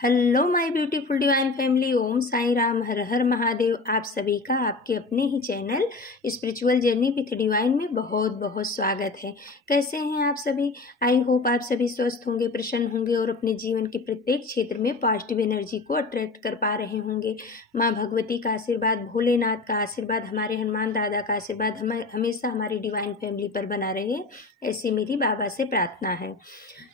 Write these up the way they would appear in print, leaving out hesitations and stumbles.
Hello my beautiful divine family, Om Sai Ram, Har Har Mahadev. आप सभी का आपके अपने ही channel spiritual journey with divine में बहुत बहुत स्वागत है। कैसे हैं आप सभी? आई होप आप सभी स्वस्थ होंगे, प्रसन्न होंगे और अपने जीवन के प्रत्येक क्षेत्र में पॉजिटिव एनर्जी को अट्रैक्ट कर पा रहे होंगे। माँ भगवती का आशीर्वाद, भोलेनाथ का आशीर्वाद, हमारे हनुमान दादा का आशीर्वाद हमेशा हमारी डिवाइन फैमिली पर बना रहे, ऐसी मेरी बाबा से प्रार्थना है।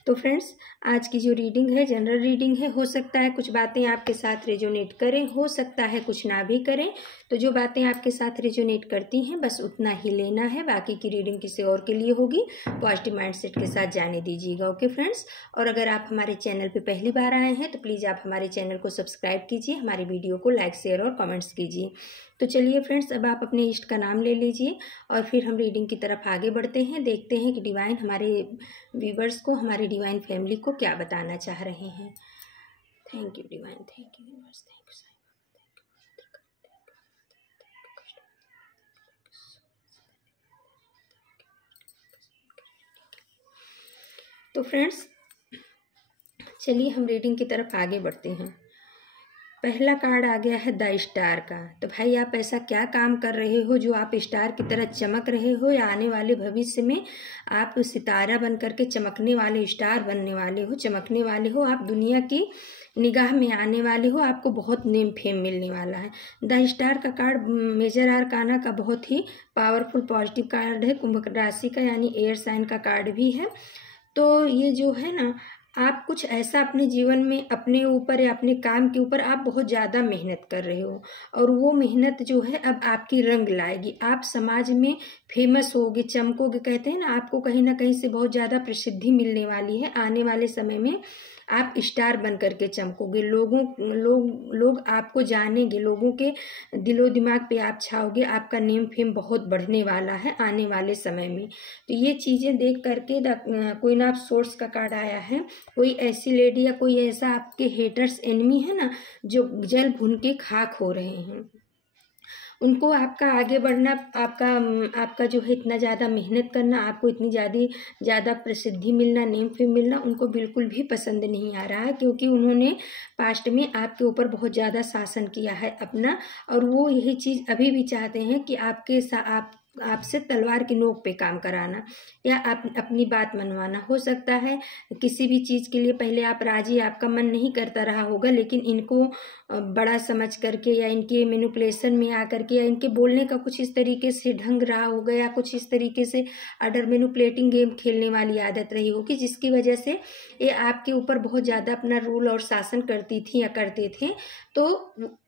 तो फ्रेंड्स, आज की जो रीडिंग है जनरल रीडिंग है। हो सकता है कुछ बातें आपके साथ रेजोनेट करें, हो सकता है कुछ ना भी करें। तो जो बातें आपके साथ रेजोनेट करती हैं बस उतना ही लेना है, बाकी की रीडिंग किसी और के लिए होगी। पॉजिटिव माइंडसेट के साथ जाने दीजिएगा, ओके फ्रेंड्स। और अगर आप हमारे चैनल पे पहली बार आए हैं तो प्लीज़ आप हमारे चैनल को सब्सक्राइब कीजिए, हमारी वीडियो को लाइक शेयर और कमेंट्स कीजिए। तो चलिए फ्रेंड्स, अब आप अपने इष्ट का नाम ले लीजिए और फिर हम रीडिंग की तरफ आगे बढ़ते हैं। देखते हैं कि डिवाइन हमारे व्यूवर्स को, हमारी डिवाइन फैमिली को क्या बताना चाह रहे हैं। Thank you divine, thank you universe, thank you Sai. तो फ्रेंड्स, चलिए हम रीडिंग की तरफ आगे बढ़ते हैं। पहला कार्ड आ गया है द स्टार का। तो भाई, आप ऐसा क्या काम कर रहे हो जो आप स्टार की तरह चमक रहे हो, या आने वाले भविष्य में आप सितारा बन करके चमकने वाले, स्टार बनने वाले हो, चमकने वाले हो। आप दुनिया की निगाह में आने वाले हो, आपको बहुत नेम फेम मिलने वाला है। द स्टार का कार्ड मेजर आर्काना का बहुत ही पावरफुल पॉजिटिव कार्ड है, कुंभ राशि का यानी एयर साइन का कार्ड भी है। तो ये जो है ना, आप कुछ ऐसा अपने जीवन में अपने ऊपर या अपने काम के ऊपर आप बहुत ज़्यादा मेहनत कर रहे हो और वो मेहनत जो है अब आपकी रंग लाएगी। आप समाज में फेमस होगे, चमकोगे। कहते हैं ना, आपको कहीं ना कहीं से बहुत ज़्यादा प्रसिद्धि मिलने वाली है। आने वाले समय में आप स्टार बन करके चमकोगे। लोग आपको जानेंगे, लोगों के दिलो दिमाग पे आप छाओगे। आपका नेम फेम बहुत बढ़ने वाला है आने वाले समय में। तो ये चीज़ें देख करके क्वीन ऑफ सोर्स का कार्ड आया है। कोई ऐसी लेडी या कोई ऐसा आपके हेटर्स, एनिमी है ना, जो जल भुन के खाक हो रहे हैं, उनको आपका आगे बढ़ना, आपका जो है इतना ज़्यादा मेहनत करना, आपको इतनी ज़्यादा प्रसिद्धि मिलना, नेम फेम मिलना, उनको बिल्कुल भी पसंद नहीं आ रहा है। क्योंकि उन्होंने पास्ट में आपके ऊपर बहुत ज़्यादा शासन किया है अपना, और वो यही चीज़ अभी भी चाहते हैं कि आपसे तलवार की नोक पे काम कराना या आप अपनी बात मनवाना। हो सकता है किसी भी चीज़ के लिए पहले आप राजी, आपका मन नहीं करता रहा होगा, लेकिन इनको बड़ा समझ करके या इनके मैनिपुलेशन में आकर के या इनके बोलने का कुछ इस तरीके से ढंग रहा होगा या कुछ इस तरीके से अडर मैनिपुलेटिंग गेम खेलने वाली आदत रही होगी, जिसकी वजह से ये आपके ऊपर बहुत ज़्यादा अपना रूल और शासन करती थी या करते थे। तो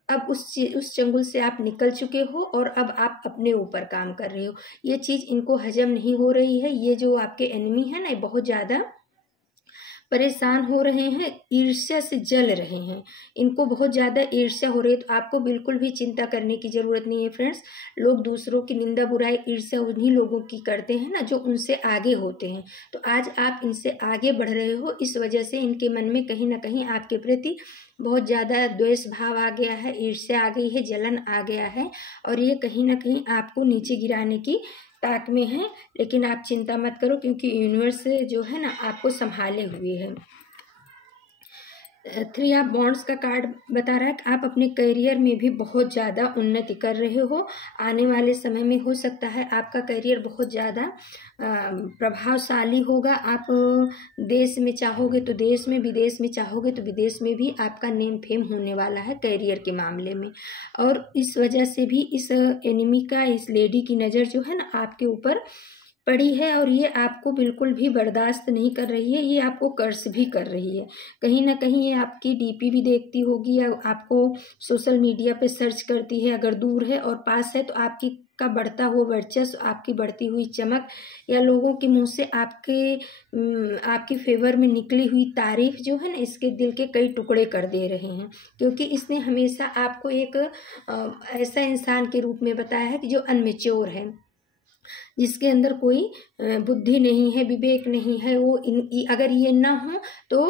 अब उस चंगुल से आप निकल चुके हो और अब आप अपने ऊपर काम कर रहे हो। ये चीज़ इनको हजम नहीं हो रही है। ये जो आपके एनिमी है ना, बहुत ज़्यादा परेशान हो रहे हैं, ईर्ष्या से जल रहे हैं, इनको बहुत ज़्यादा ईर्ष्या हो रही है। तो आपको बिल्कुल भी चिंता करने की ज़रूरत नहीं है फ्रेंड्स। लोग दूसरों की निंदा बुराई ईर्ष्या उन्हीं लोगों की करते हैं ना जो उनसे आगे होते हैं। तो आज आप इनसे आगे बढ़ रहे हो, इस वजह से इनके मन में कहीं ना कहीं आपके प्रति बहुत ज़्यादा द्वेष भाव आ गया है, ईर्ष्या आ गई है, जलन आ गया है, और ये कहीं ना कहीं आपको नीचे गिराने की ताक में है। लेकिन आप चिंता मत करो, क्योंकि यूनिवर्स जो है ना आपको संभाले हुए है। 3 ऑफ बॉन्ड्स का कार्ड बता रहा है कि आप अपने करियर में भी बहुत ज़्यादा उन्नति कर रहे हो। आने वाले समय में हो सकता है आपका करियर बहुत ज़्यादा प्रभावशाली होगा। आप देश में चाहोगे तो देश में, विदेश में चाहोगे तो विदेश में भी आपका नेम फेम होने वाला है करियर के मामले में। और इस वजह से भी इस एनिमी का, इस लेडी की नज़र जो है ना आपके ऊपर पड़ी है, और ये आपको बिल्कुल भी बर्दाश्त नहीं कर रही है। ये आपको कर्ज भी कर रही है। कहीं ना कहीं ये आपकी डीपी भी देखती होगी या आपको सोशल मीडिया पे सर्च करती है। अगर दूर है और पास है तो का बढ़ता हुआ वर्चस्व, आपकी बढ़ती हुई चमक, या लोगों के मुंह से आपकी फेवर में निकली हुई तारीफ जो है ना, इसके दिल के कई टुकड़े कर दे रहे हैं। क्योंकि इसने हमेशा आपको एक ऐसा इंसान के रूप में बताया है कि जो अनमेच्योर है, जिसके अंदर कोई बुद्धि नहीं है, विवेक नहीं है। वो अगर ये ना हो तो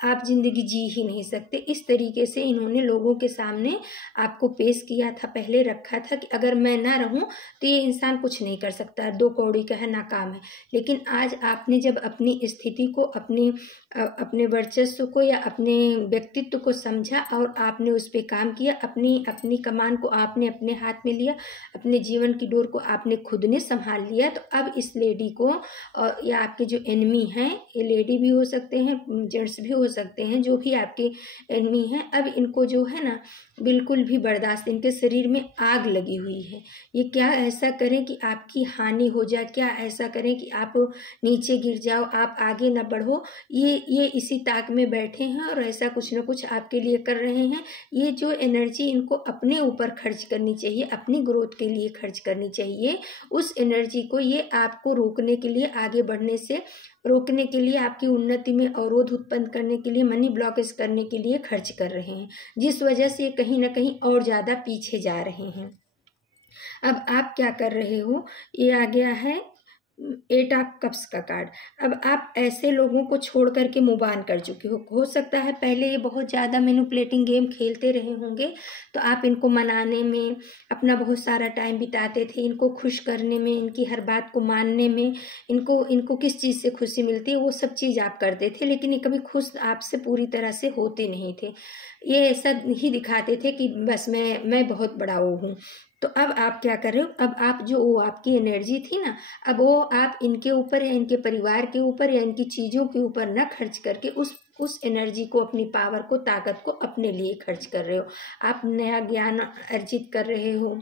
आप ज़िंदगी जी ही नहीं सकते। इस तरीके से इन्होंने लोगों के सामने आपको पेश किया था, पहले रखा था कि अगर मैं ना रहूं तो ये इंसान कुछ नहीं कर सकता, 2 कौड़ी का है, नाकाम है। लेकिन आज आपने जब अपनी स्थिति को, अपने वर्चस्व को या अपने व्यक्तित्व को समझा और आपने उस पर काम किया, अपनी कमान को आपने अपने हाथ में लिया, अपने जीवन की डोर को आपने खुद ने संभाल लिया, तो अब इस लेडी को या आपके जो एनिमी हैं, ये लेडी भी हो सकते हैं, जेंट्स भी हो सकते हैं, जो भी आपके एनिमी हैं, अब इनको जो है ना बिल्कुल भी बर्दाश्त, इनके शरीर में आग लगी हुई है। ये क्या ऐसा करें कि आपकी हानि हो जाए, क्या ऐसा करें कि आप नीचे गिर जाओ, आप आगे ना बढ़ो, ये इसी ताक में बैठे हैं और ऐसा कुछ ना कुछ आपके लिए कर रहे हैं। ये जो एनर्जी इनको अपने ऊपर खर्च करनी चाहिए, अपनी ग्रोथ के लिए खर्च करनी चाहिए, उस एनर्जी को ये आपको रोकने के लिए, आगे बढ़ने से रोकने के लिए, आपकी उन्नति में अवरोध उत्पन्न करने के लिए, मनी ब्लॉकेज करने के लिए खर्च कर रहे हैं, जिस वजह से ये कहीं ना कहीं और ज़्यादा पीछे जा रहे हैं। अब आप क्या कर रहे हो, ये आ गया है 8 ऑफ कप्स का कार्ड। अब आप ऐसे लोगों को छोड़ करके मूव ऑन कर चुके हो सकता है पहले ये बहुत ज़्यादा मैनिपुलेटिंग गेम खेलते रहे होंगे, तो आप इनको मनाने में अपना बहुत सारा टाइम बिताते थे, इनको खुश करने में, इनकी हर बात को मानने में, इनको किस चीज़ से खुशी मिलती है वो सब चीज़ आप करते थे, लेकिन ये कभी खुश आपसे पूरी तरह से होते नहीं थे। ये ऐसा ही दिखाते थे कि बस मैं बहुत बड़ा वो हूँ। तो अब आप क्या कर रहे हो, अब आप जो वो आपकी एनर्जी थी ना, अब वो आप इनके ऊपर या इनके परिवार के ऊपर या इनकी चीज़ों के ऊपर ना खर्च करके उस एनर्जी को, अपनी पावर को, ताकत को अपने लिए खर्च कर रहे हो। आप नया ज्ञान अर्जित कर रहे हो,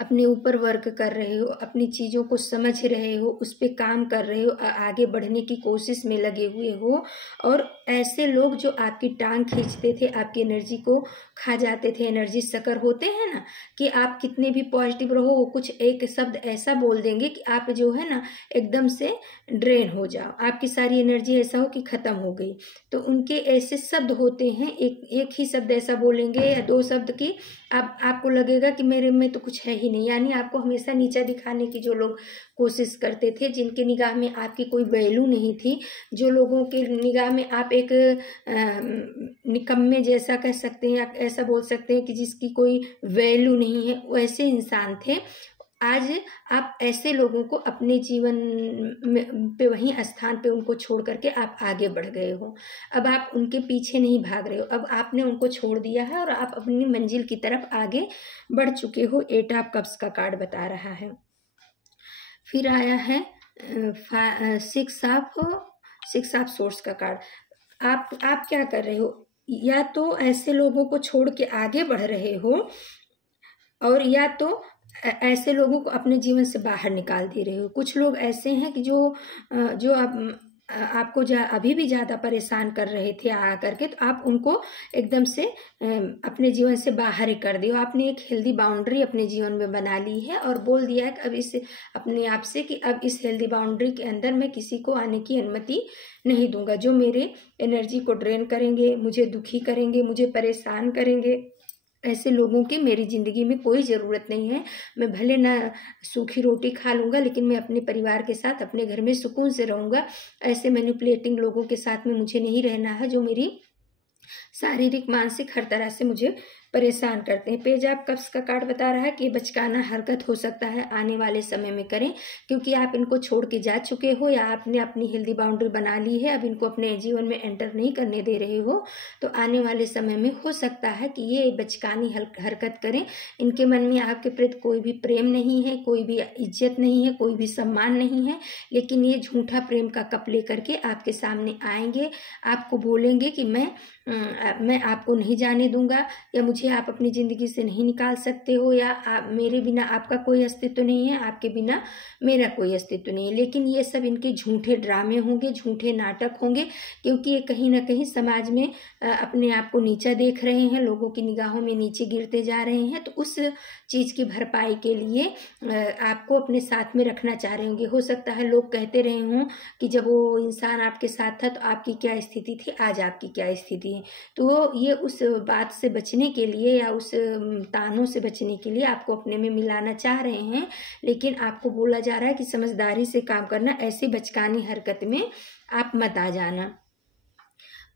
अपने ऊपर वर्क कर रहे हो, अपनी चीज़ों को समझ रहे हो, उस पर काम कर रहे हो, आगे बढ़ने की कोशिश में लगे हुए हो। और ऐसे लोग जो आपकी टांग खींचते थे, आपकी एनर्जी को खा जाते थे, एनर्जी सकर होते हैं ना, कि आप कितने भी पॉजिटिव रहो, वो कुछ एक शब्द ऐसा बोल देंगे कि आप जो है ना एकदम से ड्रेन हो जाओ, आपकी सारी एनर्जी ऐसा हो कि ख़त्म हो गई। तो उनके ऐसे शब्द होते हैं, एक ही शब्द ऐसा बोलेंगे या 2 शब्द की आपको लगेगा कि मेरे में तो कुछ है ही नहीं। यानी आपको हमेशा नीचा दिखाने की जो लोग कोशिश करते थे, जिनके निगाह में आपकी कोई वैल्यू नहीं थी, जो लोगों के निगाह में आप एक निकम्मे जैसा कह सकते हैं या ऐसा बोल सकते हैं कि जिसकी कोई वैल्यू नहीं है, वैसे इंसान थे। आज आप ऐसे लोगों को अपने जीवन में पे, वहीं स्थान पे उनको छोड़ करके आप आगे बढ़ गए हो। अब आप उनके पीछे नहीं भाग रहे हो, अब आपने उनको छोड़ दिया है और आप अपनी मंजिल की तरफ आगे बढ़ चुके हो। 8 ऑफ कप्स का कार्ड बता रहा है। फिर आया है 6 ऑफ सोर्स का कार्ड। आप क्या कर रहे हो, या तो ऐसे लोगों को छोड़ के आगे बढ़ रहे हो, और या तो ऐसे लोगों को अपने जीवन से बाहर निकाल दे रहे हो। कुछ लोग ऐसे हैं कि जो आपको अभी भी ज़्यादा परेशान कर रहे थे आ करके, तो आप उनको एकदम से अपने जीवन से बाहर ही कर दियो। आपने एक हेल्दी बाउंड्री अपने जीवन में बना ली है और बोल दिया है कि अब इस अपने आप से कि अब इस हेल्दी बाउंड्री के अंदर मैं किसी को आने की अनुमति नहीं दूंगा। जो मेरे एनर्जी को ड्रेन करेंगे, मुझे दुखी करेंगे, मुझे परेशान करेंगे, ऐसे लोगों की मेरी ज़िंदगी में कोई ज़रूरत नहीं है। मैं भले ना सूखी रोटी खा लूँगा, लेकिन मैं अपने परिवार के साथ अपने घर में सुकून से रहूँगा। ऐसे मैनिपुलेटिंग लोगों के साथ में मुझे नहीं रहना है, जो मेरी शारीरिक, मानसिक हर तरह से मुझे परेशान करते हैं। पेज ऑफ कप्स का कार्ड बता रहा है कि बचकाना हरकत हो सकता है आने वाले समय में करें, क्योंकि आप इनको छोड़ के जा चुके हो या आपने अपनी हेल्दी बाउंड्री बना ली है, अब इनको अपने जीवन में एंटर नहीं करने दे रहे हो। तो आने वाले समय में हो सकता है कि ये बचकानी हरकत करें। इनके मन में आपके प्रति कोई भी प्रेम नहीं है, कोई भी इज्जत नहीं है, कोई भी सम्मान नहीं है, लेकिन ये झूठा प्रेम का कप लेकर के आपके सामने आएंगे, आपको बोलेंगे कि मैं आपको नहीं जाने दूंगा, या मुझे आप अपनी ज़िंदगी से नहीं निकाल सकते हो, या मेरे बिना आपका कोई अस्तित्व नहीं है, आपके बिना मेरा कोई अस्तित्व नहीं है। लेकिन ये सब इनके झूठे ड्रामे होंगे, झूठे नाटक होंगे, क्योंकि ये कहीं ना कहीं समाज में अपने आप को नीचा देख रहे हैं, लोगों की निगाहों में नीचे गिरते जा रहे हैं। तो उस चीज़ की भरपाई के लिए आपको अपने साथ में रखना चाह रहे होंगे। हो सकता है लोग कहते रहे हों कि जब वो इंसान आपके साथ था तो आपकी क्या स्थिति थी, आज आपकी क्या स्थिति है। तो ये उस बात से बचने के लिए या उस तानों से बचने के लिए आपको अपने में मिलाना चाह रहे हैं, लेकिन आपको बोला जा रहा है कि समझदारी से काम करना, ऐसी बचकानी हरकत में आप मत आ जाना।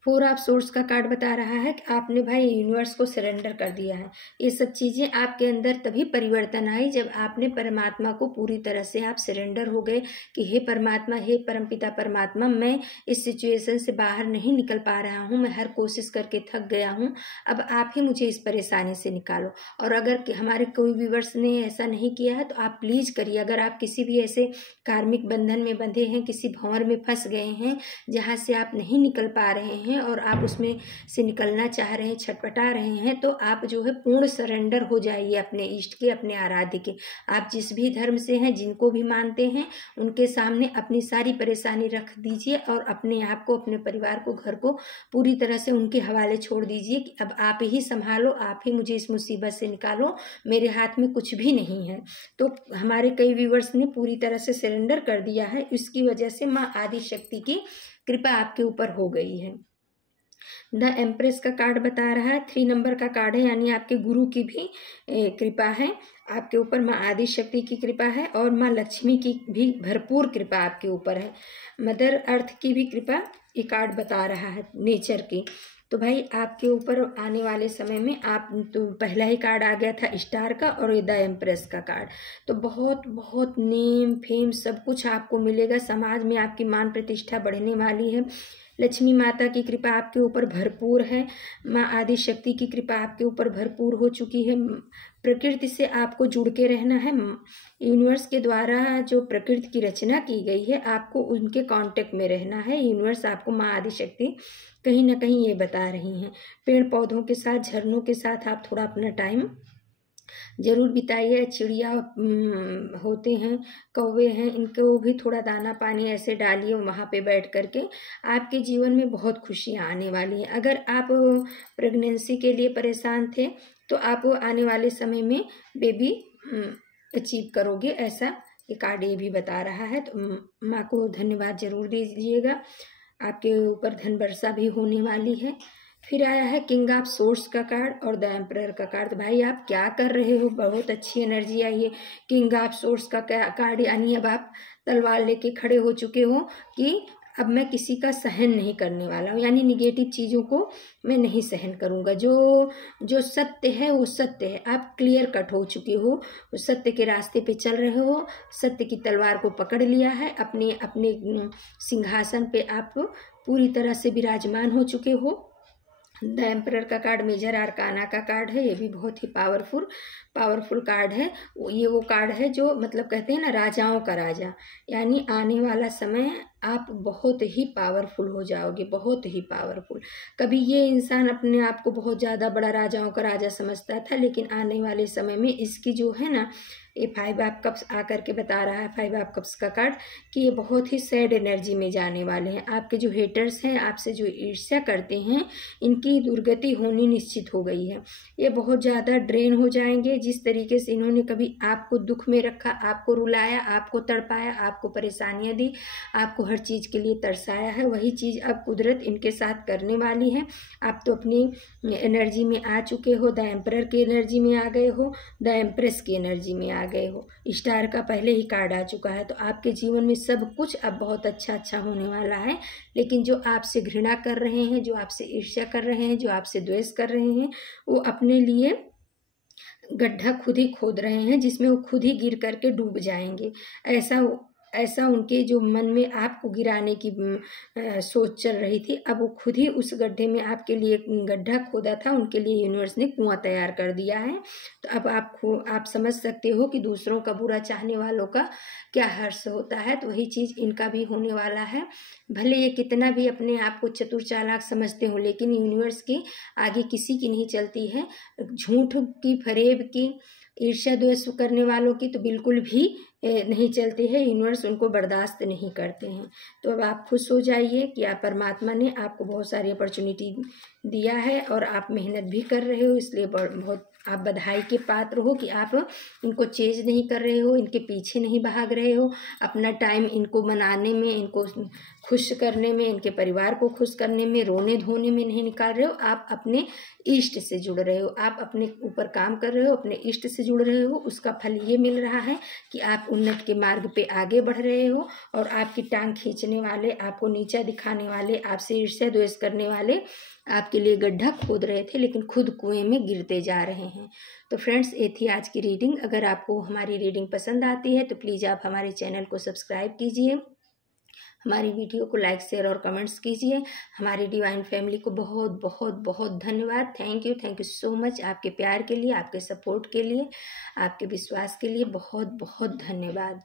फोर ऑफ सोर्स का कार्ड बता रहा है कि आपने भाई यूनिवर्स को सरेंडर कर दिया है। ये सब चीज़ें आपके अंदर तभी परिवर्तन आई जब आपने परमात्मा को पूरी तरह से आप सरेंडर हो गए कि हे परमात्मा, हे परमपिता परमात्मा, मैं इस सिचुएशन से बाहर नहीं निकल पा रहा हूँ, मैं हर कोशिश करके थक गया हूँ, अब आप ही मुझे इस परेशानी से निकालो। और अगर हमारे कोई व्यूअर्स ने ऐसा नहीं किया है तो आप प्लीज़ करिए। अगर आप किसी भी ऐसे कार्मिक बंधन में बंधे हैं, किसी भंवर में फंस गए हैं जहाँ से आप नहीं निकल पा रहे हैं और आप उसमें से निकलना चाह रहे हैं, छटपटा रहे हैं, तो आप जो है पूर्ण सरेंडर हो जाइए अपने इष्ट के, अपने आराध्य के। आप जिस भी धर्म से हैं, जिनको भी मानते हैं, उनके सामने अपनी सारी परेशानी रख दीजिए और अपने आप को, अपने परिवार को, घर को पूरी तरह से उनके हवाले छोड़ दीजिए कि अब आप ही संभालो, आप ही मुझे इस मुसीबत से निकालो, मेरे हाथ में कुछ भी नहीं है। तो हमारे कई व्यूअर्स ने पूरी तरह से सरेंडर कर दिया है, इसकी वजह से माँ आदि शक्ति की कृपा आपके ऊपर हो गई है। द एम्प्रेस का कार्ड बता रहा है, 3 नंबर का कार्ड है, यानी आपके गुरु की भी कृपा है आपके ऊपर, माँ आदि शक्ति की कृपा है और माँ लक्ष्मी की भी भरपूर कृपा आपके ऊपर है, मदर अर्थ की भी कृपा ये कार्ड बता रहा है, नेचर की। तो भाई आपके ऊपर आने वाले समय में आप तो पहला ही कार्ड आ गया था स्टार का और ये द एम्प्रेस का कार्ड, तो बहुत बहुत नेम फेम सब कुछ आपको मिलेगा, समाज में आपकी मान प्रतिष्ठा बढ़ने वाली है, लक्ष्मी माता की कृपा आपके ऊपर भरपूर है, माँ आदि शक्ति की कृपा आपके ऊपर भरपूर हो चुकी है, प्रकृति से आपको जुड़ के रहना है, यूनिवर्स के द्वारा जो प्रकृति की रचना की गई है आपको उनके कांटेक्ट में रहना है। यूनिवर्स आपको माँ आदि शक्ति कहीं ना कहीं ये बता रही हैं। पेड़ पौधों के साथ, झरनों के साथ आप थोड़ा अपना टाइम जरूर बिताइए। चिड़िया होते हैं, कौवे हैं, इनको भी थोड़ा दाना पानी ऐसे डालिए वहाँ पे बैठ करके, आपके जीवन में बहुत खुशियाँ आने वाली हैं। अगर आप प्रेगनेंसी के लिए परेशान थे तो आप आने वाले समय में बेबी अचीव करोगे, ऐसा ये कार्ड ये भी बता रहा है। तो माँ को धन्यवाद जरूर दीजिएगा, आपके ऊपर धन वर्षा भी होने वाली है। फिर आया है किंग ऑफ सोर्स का कार्ड और द एम्परर का कार्ड। तो भाई आप क्या कर रहे हो, बहुत अच्छी एनर्जी आई है। किंग ऑफ सोर्स का कार्ड यानी अब आप तलवार लेके खड़े हो चुके हो कि अब मैं किसी का सहन नहीं करने वाला हूँ, यानी निगेटिव चीज़ों को मैं नहीं सहन करूँगा। जो सत्य है वो सत्य है, आप क्लियर कट हो चुके हो, सत्य के रास्ते पे चल रहे हो, सत्य की तलवार को पकड़ लिया है, अपने अपने सिंहासन पे आप पूरी तरह से विराजमान हो चुके हो। द एम्परर का कार्ड मेजर आर्काना का कार्ड है, ये भी बहुत ही पावरफुल कार्ड है। ये वो कार्ड है जो मतलब कहते हैं ना राजाओं का राजा, यानी आने वाला समय आप बहुत ही पावरफुल हो जाओगे, बहुत ही पावरफुल। कभी ये इंसान अपने आप को बहुत ज़्यादा बड़ा राजाओं का राजा समझता था, लेकिन आने वाले समय में इसकी जो है ना ये 5 ऑफ कप्स आकर के बता रहा है, 5 ऑफ कप्स का कार्ड, कि ये बहुत ही सैड एनर्जी में जाने वाले हैं। आपके जो हेटर्स हैं, आपसे जो ईर्ष्या करते हैं, इनकी दुर्गति होनी निश्चित हो गई है। ये बहुत ज़्यादा ड्रेन हो जाएंगे। जिस तरीके से इन्होंने कभी आपको दुख में रखा, आपको रुलाया, आपको तड़पाया, आपको परेशानियाँ दी, आपको हर चीज़ के लिए तरसाया है, वही चीज़ अब कुदरत इनके साथ करने वाली है। आप तो अपनी एनर्जी में आ चुके हो, द एम्परर की एनर्जी में आ गए हो, द एम्प्रेस की एनर्जी में आ गए हो, स्टार का पहले ही कार्ड आ चुका है। तो आपके जीवन में सब कुछ अब बहुत अच्छा होने वाला है। लेकिन जो आपसे घृणा कर रहे हैं, जो आपसे ईर्ष्या कर रहे हैं, जो आपसे द्वेष कर रहे हैं, वो अपने लिए गड्ढा खुद ही खोद रहे हैं, जिसमें वो खुद ही गिर करके डूब जाएंगे। ऐसा उनके जो मन में आपको गिराने की सोच चल रही थी, अब वो खुद ही उस गड्ढे में आपके लिए गड्ढा खोदा था, उनके लिए यूनिवर्स ने कुआं तैयार कर दिया है। तो अब आप समझ सकते हो कि दूसरों का बुरा चाहने वालों का क्या हर्ष होता है। तो वही चीज़ इनका भी होने वाला है। भले ये कितना भी अपने आप को चतुर चालाक समझते हो, लेकिन यूनिवर्स की आगे किसी की नहीं चलती है। झूठ की, फरेब की, ईर्ष्या द्वेष करने वालों की तो बिल्कुल भी नहीं चलती है। यूनिवर्स उनको बर्दाश्त नहीं करते हैं। तो अब आप खुश हो जाइए कि आप परमात्मा ने आपको बहुत सारी अपॉर्चुनिटी दिया है और आप मेहनत भी कर रहे हो, इसलिए बहुत आप बधाई के पात्र हो कि आप इनको चेंज नहीं कर रहे हो, इनके पीछे नहीं भाग रहे हो, अपना टाइम इनको मनाने में, इनको खुश करने में, इनके परिवार को खुश करने में, रोने धोने में नहीं निकाल रहे हो। आप अपने इष्ट से जुड़ रहे हो, आप अपने ऊपर काम कर रहे हो, अपने इष्ट से जुड़ रहे हो उसका फल ये मिल रहा है कि आप उन्नति के मार्ग पे आगे बढ़ रहे हो, और आपकी टांग खींचने वाले, आपको नीचा दिखाने वाले, आपसे ईर्ष्या द्वेष करने वाले आपके लिए गड्ढा खोद रहे थे, लेकिन खुद कुएं में गिरते जा रहे हैं। तो फ्रेंड्स, ये थी आज की रीडिंग। अगर आपको हमारी रीडिंग पसंद आती है तो प्लीज़ आप हमारे चैनल को सब्सक्राइब कीजिए, हमारी वीडियो को लाइक शेयर और कमेंट्स कीजिए। हमारी डिवाइन फैमिली को बहुत बहुत बहुत धन्यवाद। Thank you so much. आपके प्यार के लिए, आपके सपोर्ट के लिए, आपके विश्वास के लिए बहुत बहुत धन्यवाद।